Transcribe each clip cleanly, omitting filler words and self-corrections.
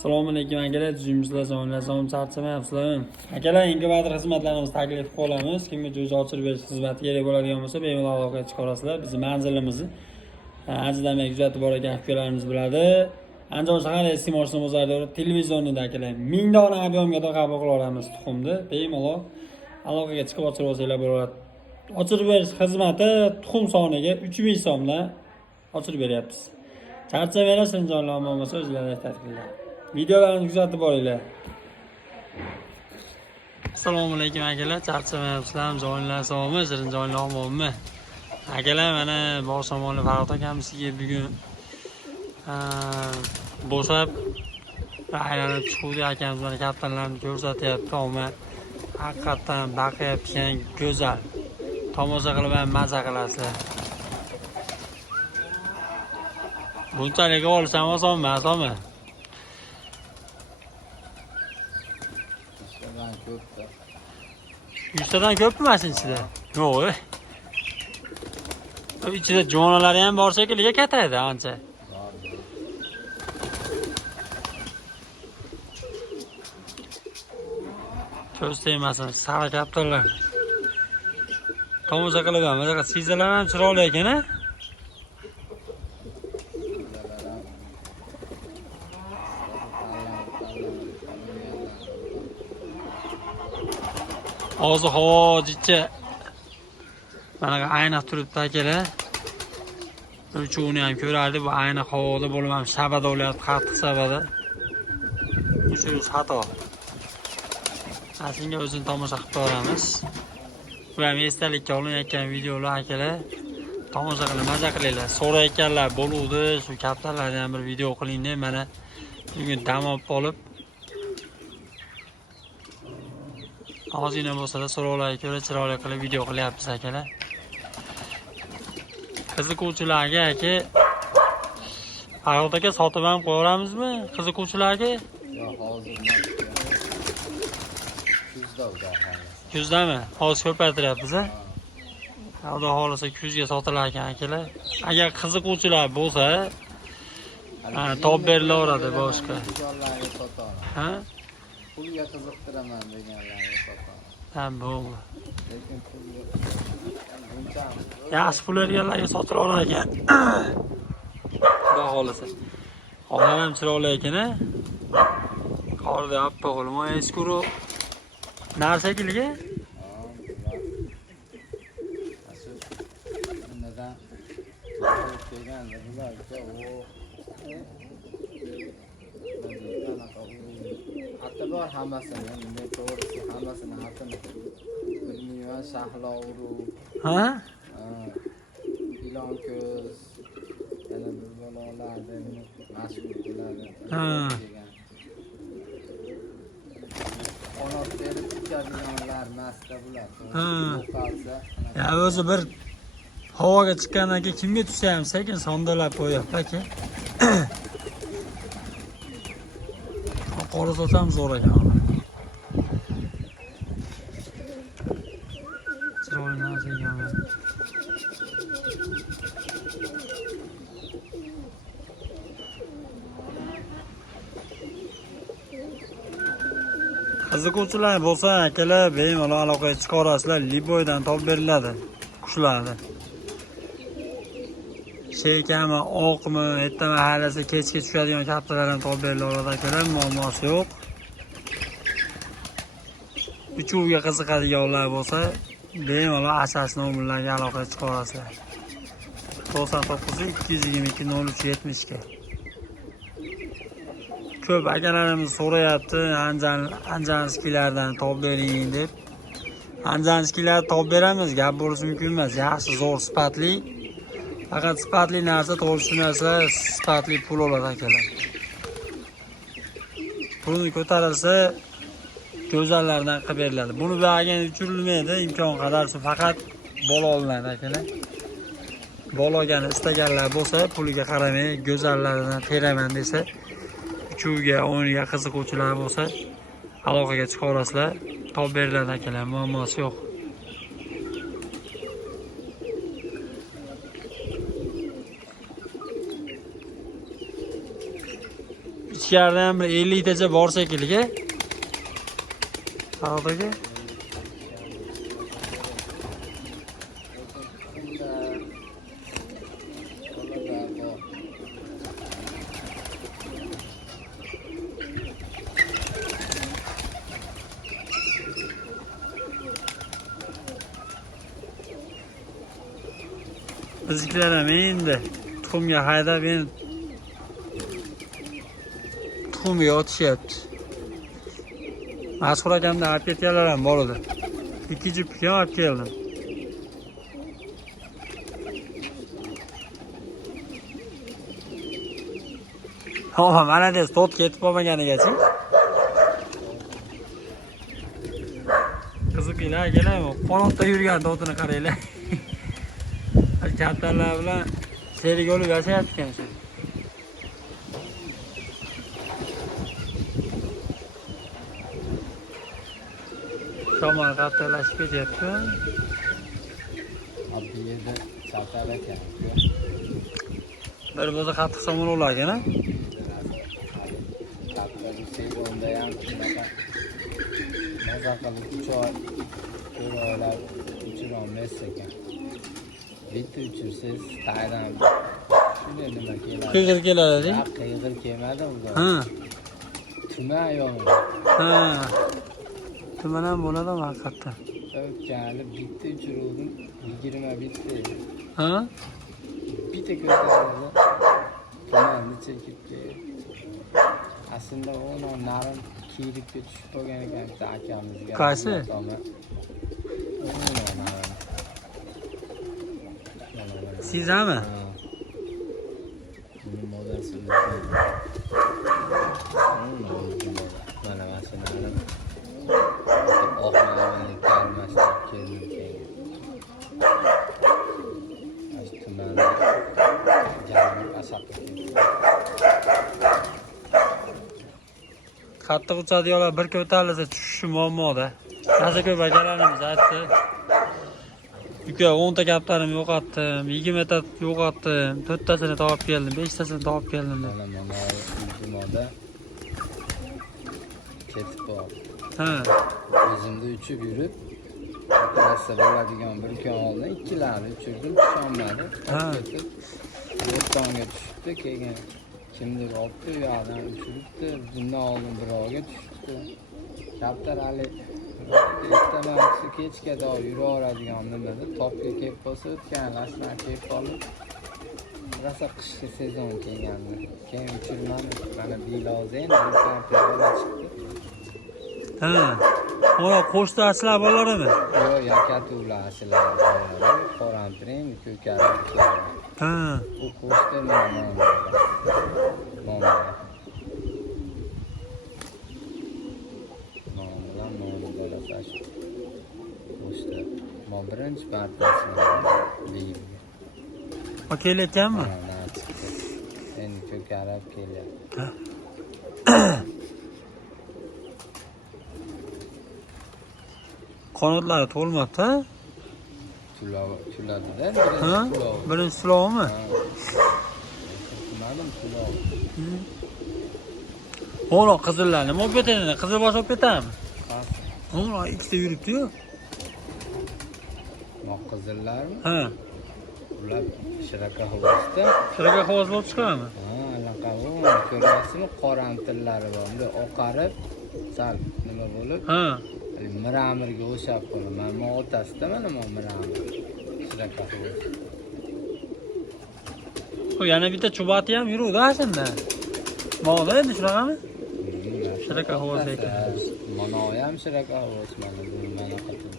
Assalomu alaykum akalar, tuzimizlar, sonlarni charchamayapsizlarmi? Akalar, yangi va'da xizmatlarimizni taklif qilamiz. Kimga o'zi ochirib berish xizmati kerak bo'ladigan bo'lsa, bemalol aloqaga chiqarasizlar. Bizning manzilimizni anchadan kuzatib borgan ukalarimiz biladi. Andijon shahar eski mashina bozorida televizornida akalar 1000 dona объемga qabul qila olamiz tuxumni. Bemalol aloqaga chiqib ochirib olsanglar bo'ladi. Ochirib berish xizmati tuxum soniga 3000 so'mdan ochirib beryapmiz. Charchamaylar, sinjonlar bo'lmasa o'zlaringiz tadbirlar. Videolarni kuzatib boringlar. Assalomu alaykum akalar, charchamayapsizlarmi? Joyinglar sog'mi? Shirin joyinglar bormi? Akalar, mana Boshomonni Farhod akamizga bugun bo'shab aylanib chiquvdi. Akamiz mana kaptanlarni ko'rsatyapti. Ammo haqiqatan baqayotgan go'zal. Tomosha qilib ham maza qilasizlar. Bunchalik olsam osonmi? 100 ko'pmi mashina ichida? Yo'q. İçida jonalari ham bor shekilli, kataydi ancha. Ko'z tegmasin, sara kaptarlar. Tomosha qilib ham, mana sizalar ham chiroyli ekan-a? Hozir hojicha mana ayniq turibdi akalar. Uchuvni ham ko'rardi, bu ayniq havoda bo'lib ham shabada o'lyapti, qattiq shabada. Shu xato. Aslida o'zini tomosha qilib ko'ramiz. Bu ham esdalikka olinayotgan videolar akalar. Tomosha qilib maza qilinglar. So'rayotganlar bo'luvdi, shu kaptarlardan bir video qiling deb mana bugun dam olib qolib ozgina bo'lsa-da so'rovlarga ko'ra chiroyli qilib video qilyapmiz akalar. Qiziquvchilarga aka Farhod aka sotib ham qo'yamizmi? Qiziquvchilarga? Yo'q, hozir kuzda kuzdami? Hozir ko'paytiryapmiz-a? Xudo xolasa kuzga sotilar ekan akalar. Agar qiziquvchilar bo'lsa, top berilaveradi boshqa. Ha? Pulga qiziqtiraman deganlarga sotaman. Ha, bo'ldi. Lekin pulga buncha Yaxshi pul berganlarga sotilar ekan. Xudo xolasa. Hozir ham chiroyli ekan-a? Qorda appa qo'lma eskuru. Narsa kiliga? Neden? Kelganda bularga hatta bor hammasini, bunday to'g'risi hammasini hatini bilmayman, shahlo urug'. Ha? Ilon ko'z, yana bir balolardan mashhur bo'ladi. Ha. Qanot berib chiqadiganlar masta bular. Ha. Qolsa, Ya o'zi bir havoga chiqqandan keyin kimga tushsa ham sekin sondalab qo'yapti aka. Qora sotsam zo'r ekan. Chiroyli narsa ekan. Qiziquvchilar bo'lsa akalar bemalol aloqaga chiqarasizlar. Liboydan topib beriladi qushlarni. Sheykami, oqmi, ertami halasi kechga tushadigan kaptalardan topib beriladi akalar, muammosi yo'q. Uchuvga qiziqadiganlar bo'lsa, bemalol asas nomerlarga aloqaga chiqarasizlar. 99 222 03 70 ga. Ko'p akalarimiz so'rayapti, Anjanskilardan topib bering deb. Anjanskilar topib beramiz, gap bo'lishi mumkin emas. Yaxshi, zo'r, sifatli. Faqat sifatli narsa, to'g'ri narsa, sifatli pul oladi akalar. Pulni ko'tarilsa go'zallardan qilib beriladi. Buni bergan uchirilmaydi, imkon qadar faqat bola olinadi akalar. Bolagani istaganlar bo'lsa, puliga qaramay go'zallardan teraman desa, uchuvga, o'yiniga qiziquvchilar bo'lsa, aloqaga chiqarasizlar, topib beriladi akalar, muammosi yo'q. ichkarida ham bir 50 tacha bor shekilli. Sağdaki. Bizimkiler ham endi tuxumga haydab endi tuxumga otishyapti. Mashhur akamda olib ketganlar ham bor edi. 2 jipga ham olib keldim. Ama mana des tot ketib qolmaganigachi. Qiziqinglar akalar, qanotda yurgan totini qaranglar. Kattalar bilan sherik bo'lib yashayapti ekan shu. Shamol qattiqlashib ketyapti. Bu yerda chatar ekan. Bir bo'lsa qattiq shamol olar ekan-a? Qattiq segonda ham shunaqa maza qilib 3 oy 4 oylar uchirolmaysiz ekan. Bitta uchirsiz taydan shunday nima keladi. Qiyg'ir keladi. Qiyg'ir kelmadi unda. Ha. Tuman yo'q. Ha. Tuman ham bo'ladimi haqiqatdan? O'tganli bitta uchiruvdim 20 bitta. Ha? Bitta ko'taradi. Tumanni chekib keldi. Aslında onu narim kiripga tushib qolgan ekan bitta akamizga. Qaysi? Sizami? Buni modasi. Mana masalan oxirgi kalmasdan keldim keyin. Tumanni jamoat asabga. Qattiq uchadiganlar bir ko'tarilsa tushishi muammoda. Nasha ko'p akalarimiz aytdi. Uka 10 ta kaptarim yo'qotdim, 20 ta yo'qotdim, 4 tasini topib keldim, 5 tasini topib keldim deb. Mana iltimoda ketib qoldi. Ha. O'zimda uchib yurib, klassa bo'ladigan bir kun oldin ikkilarni uchirdim, tushunmadi. Ha. O'rtonga tushibdi, keyin kimdir olibdi, u yoqdan uchiribdi, bundan oldin birovga tushibdi. Kaptar Ali ertamansi kechga do yuraveradigan nimada topga kelib qolsa o'tgan rasman kelib qolib rosa qishki sezon kelgandi. Keyin uchirmani mana bilozen piyoda chiqdi. Ha. Ona qo'shda aslar bo'ladimi? Yo'q, yakatular aslar bo'ladi. Qorampirin, ko'karib. Ha. U qo'shda mana birinchi partiyasini deydi. O kelayotganmi? Endi ko'karib kelyapti. Qanotlari to'lmabdi, ha? Tuladida, Ha? Birinchi sulovmi? Tumadim tulov. Ona qizillarni nima olib ketadi? Qizil bosh olib ketadimi? Ona ikkita yuribdi-yu. Qizillarmi? Ha. Ular shiraka havosda. Shiraka havos bo'lib chiqadimi? Ha, anaqa ko'ryapsizmi? Qoramtillari bor. Bunday oqarib, sal nima bo'lib? Ha. Miramirga o'xshab qoladi. Mana o'rtasida mana bu miramir. Shiraka havos. O yana bitta chubati ham yuruvdi aslida. Mo'da endi shunaqami? Shiraka havos ekan. Mana ham shiraka havos mana bu mana qatib.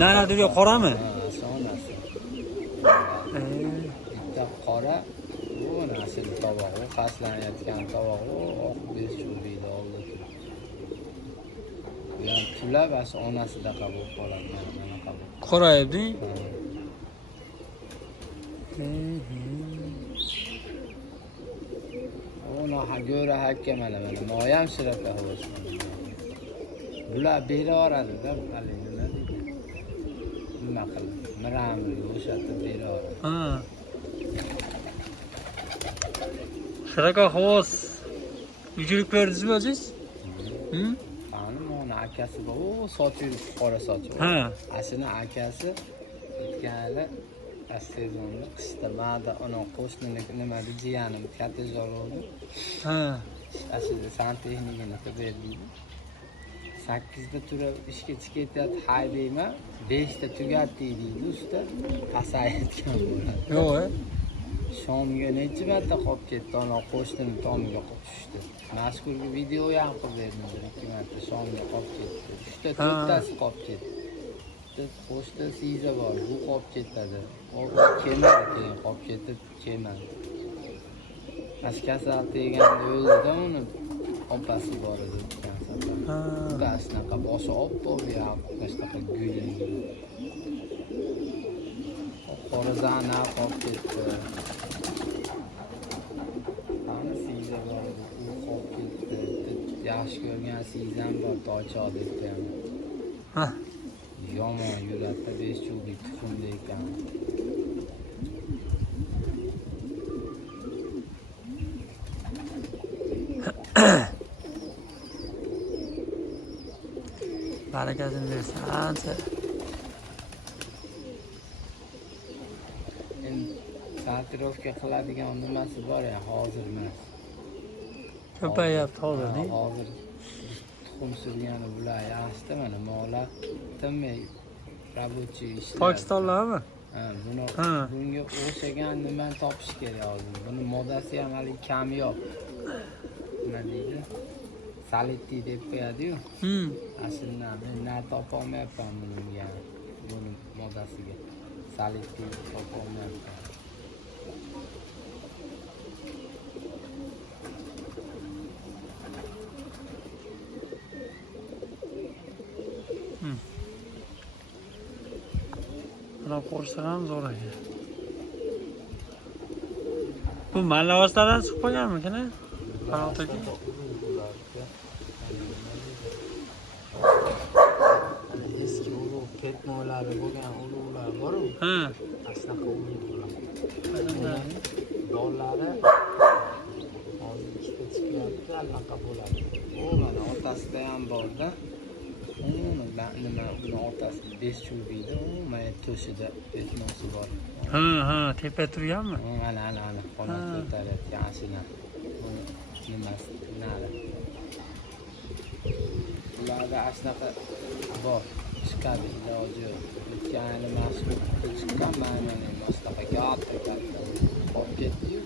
Naradiga qorami? Sonasi. Bitta qora, bu nasil tovoq, u qaslanayotgan tovoq, oq bez chuviydi oldi. Yani tula bas onasida qabul qoladi, mana qabul. Qorayibdi. Ona göre hakka mana noyam shiraka havos. Bular beraveradi-da, hali nima deydi? nima qilib miramni bo'shatib beraver. Ha. Shunaqa xos. Yugurib ko'rdingizmi o'zingiz? Qani uni akasi bor, u sochi qora sochi. Ha. Asini akasi o'tganlar sezonda qishda ma'da ona qo'shnini nima jiyanim katta jo'roldi. Ha. Asli santexnikini berdi. 8 da turib ishga chiqayotib haydayman, 5 da tugatdi deydi usta. Pasayotgan bo'ladi. Yo'q. Shomga necha marta qolib ketdi, ana qo'shnim tomiga qolib tushdi. Mazkur video ham qilib berdim, 2 marta shomga qolib ketdi. 3 ta 4 tasi qolib ketdi. Qo'shda siza bor, bu qolib ketadi. O kelmadi, keyin qolib ketib kelmadi. Kasal teganda o'zida uni opasi bor edi o'tgan safar. Shunaqa boshi oppoq yo'q, shunaqa gul. Qorizana qolib ketdi. Ana siza bor, u qolib ketdi. Yaxshi ko'rgan sizam bor, toychoq debdi ham. Ha. Yomon yurakda 5 chullik tuxumda ekan. Barakasini bersin. Endi tatuirovka qiladigan nimasi bor ya, hozir emas. Ko'payapti hozir-da. Hozir tuxum surgani bular yaxshi mana mola tinmay rabochiy ishlar. Pokistonlarmi? Ha, buni bunga o'xshagan nimani topish kerak hozir. Buni modasi ham hali kamyob. Nima deydi? Salitti deb qo'yadi-yu. Aslida men topa olmayapman buni modasiga. Salitti topa olmayapman. Buna qo'shsa ham zo'r ekan. Bu Malavasdan chiqib qolganmikin? Qanotiga. Eski ulug' ketmoylari bo'lgan ulug'lar bor-ku. Ha. Asnaqa ulug'lar. Dollari hozir ikkita chiqyapti, anaqa bo'ladi. U mana otasida ham bor-da. Nima uni otasi 5 chulbiydi, u mana to'shida etmosi bor. Ha, tepa turganmi? Ana qonat ko'tarayotgan ashina. Nimasi nari. Ularda ashnaqa bor. Chiqadi iloji. O'tgan mazkur chiqqan mana boshqa katta. Qolib ketdi-yu.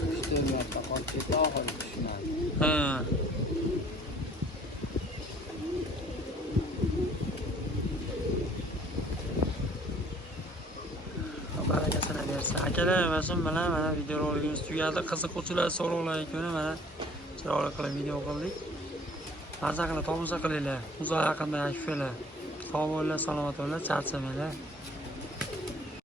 3-4 marta qolib ketdi, oxiri tushmadi. Ha. Barakasini bersin. Akalar, mana videorolikimiz tugadi. Qiziquvchilar so'rovlarga ko'ra mana chiroyli qilib video qildik. Maza qilib tomosha qilinglar. Uzoq yaqindan akfalar. Sog' bo'linglar, salomat bo'linglar, charchamanglar.